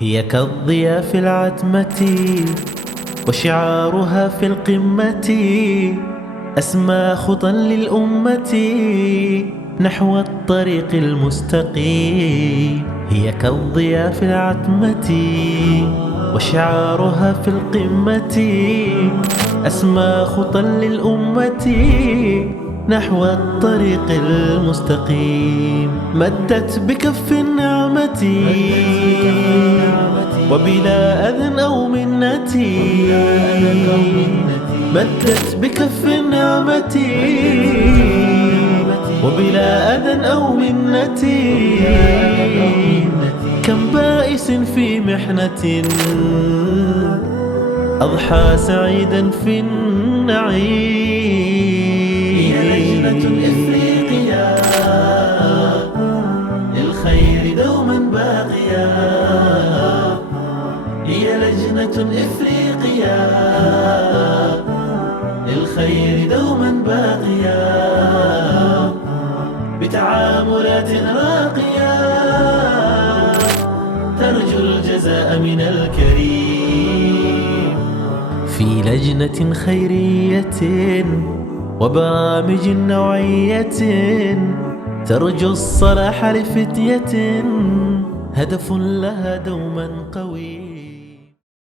هي كالضياء في العتمة وشعارها في القمة، أسمى خطى للأمة نحو الطريق المستقيم. هي كالضياء في العتمة وشعارها في القمة، أسمى خطى للأمة نحو الطريق المستقيم. مدت بكف النعمة وبلا أذى أو منة، مدت بكف النعمة وبلا أذى أو منة. كم بائس في محنة أضحى سعيدا في النعيم. هي لجنة إفريقيا للخير دوما باقيا، هي لجنة إفريقيا للخير دوما باقيا، بتعاملات راقية ترجو الجزاء من الكريم. في لجنة خيرية وبرامج نوعية ترجو الصلاح لفتية، هدف لها دوما قوي.